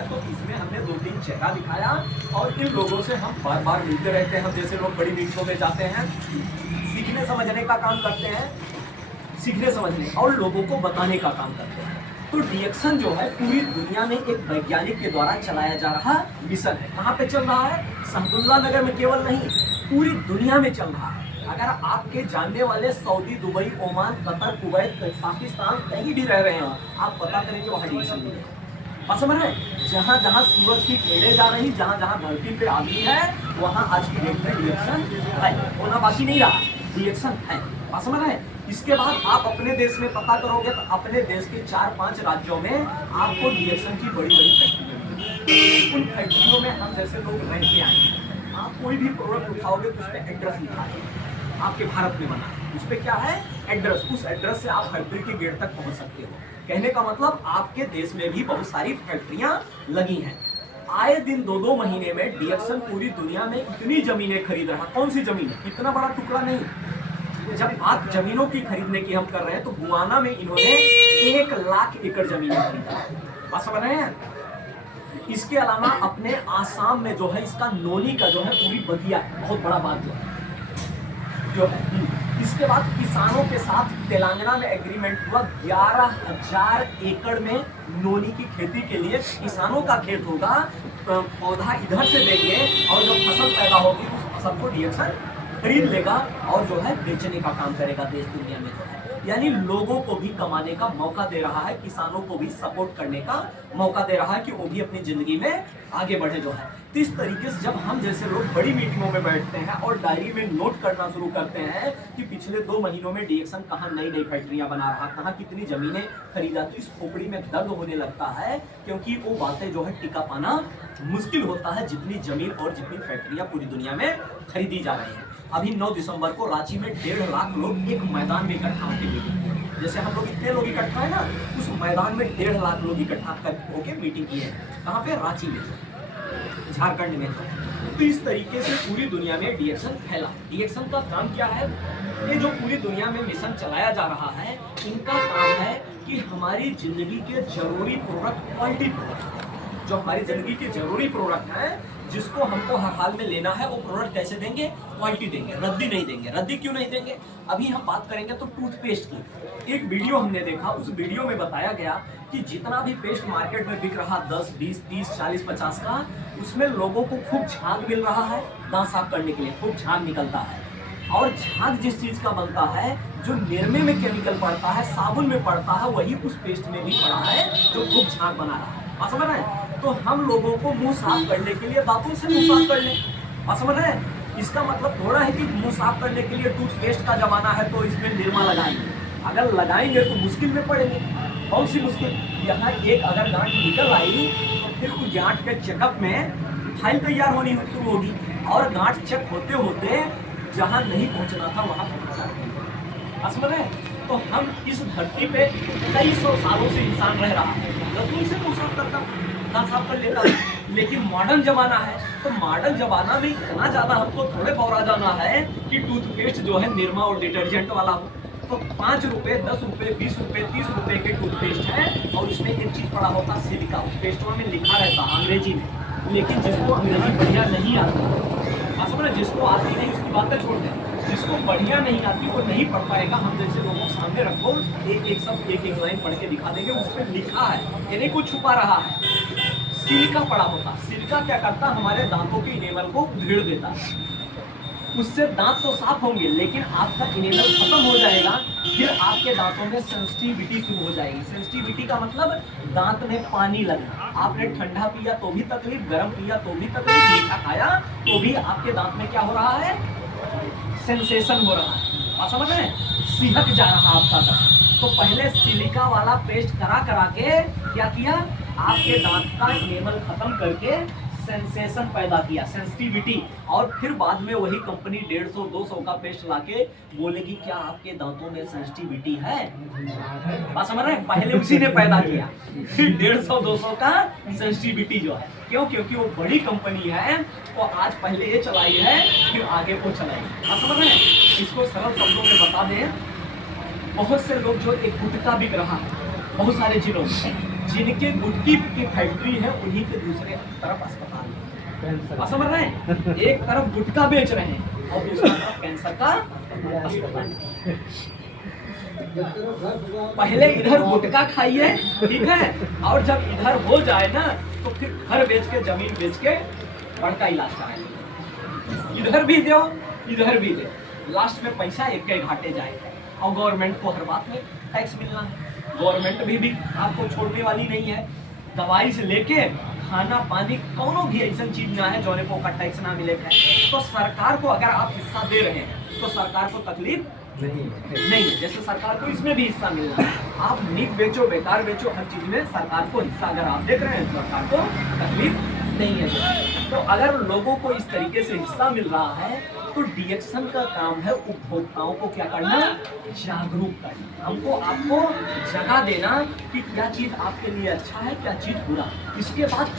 तो इसमें हमने 2-3 चेहरा दिखाया और इन लोगों से हम बार बार मिलते रहते हैं। हम जैसे लोग बड़ी मीटिंगों में जाते हैं, सीखने समझने का काम करते हैं, सीखने समझने और लोगों को बताने का काम करते हैं। तो डीएक्सन जो है पूरी दुनिया में एक वैज्ञानिक के द्वारा चलाया जा रहा मिशन है। कहाँ पे चल रहा है? सहदुल्ला नगर में केवल नहीं, पूरी दुनिया में चल रहा है। अगर आपके जानने वाले Saudi, Dubai, Oman, Qatar, Kuwait, Pakistan कहीं भी रह रहे हो, आप पता करेंगे वहाँ डीएक्सन मिलेगा। बात समझ रहे हैं? जहाँ जहाँ सूरज की किरणें जा रही, जहाँ जहाँ धरती पे आदमी है, वहाँ आज की डेट में डीएक्सन है, होना बाकी नहीं रहा, डीएक्सन है। बात समझ रहे हैं? इसके बाद आप अपने देश में पता करोगे तो अपने देश के 4-5 राज्यों में आपको डीएक्सन की बड़ी बड़ी फैक्ट्रियाँ मिलेंगी। उन फैक्ट्रियों में हम जैसे लोग रह के आएंगे। आप कोई भी प्रोडक्ट उठाओगे तो उस पर एड्रेस लिखा है, आपके भारत में बना है, उस पर क्या है? एड्रेस। उस एड्रेस से आप फैक्ट्री के गेट तक पहुंच सकते हो। कहने का मतलब आपके देश में भी बहुत सारी फैक्ट्रियां लगी हैं। आए दिन 2-2 महीने में डीएक्सन पूरी दुनिया में इतनी जमीनें खरीद रहा। कौन सी जमीन? इतना बड़ा टुकड़ा नहीं। जब बात जमीनों की खरीदने की हम कर रहे हैं तो गुआना में इन्होंने 1 लाख एकड़ जमीनें खरीदा। बात समझ रहे हैं? इसके अलावा अपने आसाम में जो है इसका नोनी का जो है पूरी बगिया है, बहुत बड़ा बात जो है। इसके बाद किसानों के साथ तेलंगाना में एग्रीमेंट हुआ। 11,000 एकड़ में नोनी की खेती के लिए किसानों का खेत होगा, पौधा इधर से देंगे और जो फसल पैदा होगी उस फसल को डीएक्सन खरीद लेगा और जो है बेचने का काम करेगा देश दुनिया में जो है। यानी लोगों को भी कमाने का मौका दे रहा है, किसानों को भी सपोर्ट करने का मौका दे रहा है कि वो भी अपनी जिंदगी में आगे बढ़े जो है। तो इस तरीके से जब हम जैसे लोग बड़ी मीटिंगों में बैठते हैं और डायरी में नोट करना शुरू करते हैं कि पिछले 2 महीनों में डीएक्सन कहाँ नई नई फैक्ट्रियां बना रहा, कहाँ कितनी जमीनें खरीदा, तो इस खोपड़ी में दर्द होने लगता है, क्योंकि वो बातें जो है टिका पाना मुश्किल होता है जितनी जमीन और जितनी फैक्ट्रियां पूरी दुनिया में खरीदी जा रही है। अभी 9 दिसंबर को रांची में 1.5 लाख लोग एक मैदान में इकट्ठा होकर मीटिंग, जैसे हम लोग इतने लोग इकट्ठा है ना, उस मैदान में 1.5 लाख लोग इकट्ठा होकर मीटिंग की है। कहाँ पे? रांची में, झारखंड में। तो इस तरीके से पूरी दुनिया में डीएक्सन फैला। डीएक्सन का काम क्या है? ये जो पूरी दुनिया में मिशन चलाया जा रहा है, इनका काम है कि हमारी जिंदगी के जरूरी प्रोडक्ट, क्वालिटी प्रोडक्ट, जो हमारी जिंदगी के जरूरी प्रोडक्ट हैं, जिसको हमको हर हाल में लेना है, वो प्रोडक्ट कैसे देंगे? क्वालिटी देंगे, रद्दी नहीं देंगे। रद्दी क्यों नहीं देंगे? अभी हम बात करेंगे तो टूथपेस्ट की एक वीडियो हमने देखा। उस वीडियो में बताया गया कि जितना भी पेस्ट मार्केट में बिक रहा 10, 20, 30, 40, 50 का, उसमें लोगों को खूब झाग मिल रहा है दांत साफ करने के लिए, खूब झाग निकलता है। और झाग जिस चीज का बनता है, जो निरमे में केमिकल पड़ता है, साबुन में पड़ता है, वही उस पेस्ट में भी पड़ा है जो खूब झाग बना रहा है। आप समझ रहे हैं? तो हम लोगों को मुंह साफ करने के लिए दांतों से मुंह साफ कर लें। आप समझ रहे हैं? इसका मतलब थोड़ा है कि मुंह साफ करने के लिए टूथपेस्ट का जमाना है तो इसमें निरमा लगाएंगे। अगर लगाएंगे तो मुश्किल में पड़ेंगे। कौन सी मुश्किल? यहाँ एक अगर गांठ निकल आई तो फिर उस गांठ के चेकअप में फाइल तैयार होनी शुरू होगी और गांठ चेक होते होते जहाँ नहीं पहुँचना था वहाँ पहुँच जाएंगे। समझ रहे हैं? तो हम इस धरती पे कई 100 सालों से इंसान रह रहा है, रसूल से मुंह साफ करता, दांत साफ कर लेता। लेकिन मॉडर्न जमाना है, तो मॉडर्न जमाना में इतना ज्यादा हमको थोड़े बौरा जाना है कि टूथपेस्ट जो है निरमा और डिटर्जेंट वाला हो। तो 5 रुपए, 10 रुपए, 20 रुपए, 30 रुपए के टूथपेस्ट है और उसमें एक चीज पड़ा होता सिलिका, उस पेस्टवा में लिखा रहता अंग्रेजी में। लेकिन जिसको अंग्रेजी बढ़िया नहीं आता, समझ, जिसको आती नहीं उसकी बातें छोड़ दें, जिसको बढ़िया नहीं आती वो नहीं पढ़ पाएगा। हम जैसे लोगों सामने रखो, एक सब एक लाइन पढ़ के दिखा देंगे, उस पर लिखा है, यानी कुछ छुपा रहा है। सिलिका पड़ा होता। सिलिका क्या करता? हमारे दांतों के इनेमल को उधेड़ देता है। उससे दांत तो साफ होंगे, लेकिन आपका इनेमल खत्म हो जाएगा। फिर आपके दांतों में सेंसिटिविटी शुरू हो जाएगी। सेंसिटिविटी का मतलब दांत में पानी लगना। आपने ठंडा पिया तो भी तकलीफ, गर्म पिया तो भी तकलीफ, मीठा खाया तो भी आपके दांत में क्या हो रहा है? सेंसेशन हो रहा है। आप समझ रहे हैं? सिहक जा रहा आपका दांत। तो पहले सिलिका वाला पेस्ट करा के क्या किया? आपके दांत का इनेमल खत्म करके सेंसेशन पैदा किया, सेंसिटिविटी। और फिर बाद में वही कंपनी 150-200 का पेस्ट लाके बोलेगी क्या आपके दांतों में सेंसिटिविटी है? बात समझ रहे हैं? पहले उसी ने पैदा किया, फिर 150-200 का सेंसिटिविटी जो है। क्यों? क्योंकि वो बड़ी कंपनी है, वो आज पहले ये चलाई है, फिर आगे वो चलाएगी। आप समझ रहे हैं? इसको सरल शब्दों में बता दें, बहुत से लोग जो एक गुटखा बिक रहा है बहुत सारे जिलों में, जिनके गुटकी की फैक्ट्री है उन्हीं के दूसरे तरफ अस्पताल है। आप समझ रहे हैं? एक तरफ गुटखा बेच रहे हैं और दूसरी तरफ कैंसर का अस्पताल। पहले इधर गुटखा खाइए, ठीक है, और जब इधर हो जाए ना तो फिर घर बेच के जमीन बेच के बड़का इलाज कराएंगे। इधर भी दो, इधर भी दे, लास्ट में पैसा एक के घाटे जाएगा। और गवर्नमेंट को हर बात में टैक्स मिलना है। गवर्नमेंट भी आपको छोड़ने वाली नहीं है। दवाई से लेके खाना पानी कोनो भी ऐसा चीज ना है जोने को का टैक्स ना मिलेगा। तो सरकार को अगर आप हिस्सा दे रहे हैं तो सरकार को तकलीफ नहीं है। जैसे सरकार को इसमें भी हिस्सा मिलना है। आप नीक बेचो, बेकार बेचो, हर चीज में सरकार को हिस्सा अगर आप देख रहे हैं सरकार को तकलीफ नहीं है। तो अगर लोगों को इस तरीके से हिस्सा मिल रहा है तो डीएक्शन का काम है उपभोक्ताओं को क्या करना, जागरूक करना। हमको आपको जगह देना कि क्या चीज आपके लिए अच्छा है, क्या चीज बुरा। इसके बाद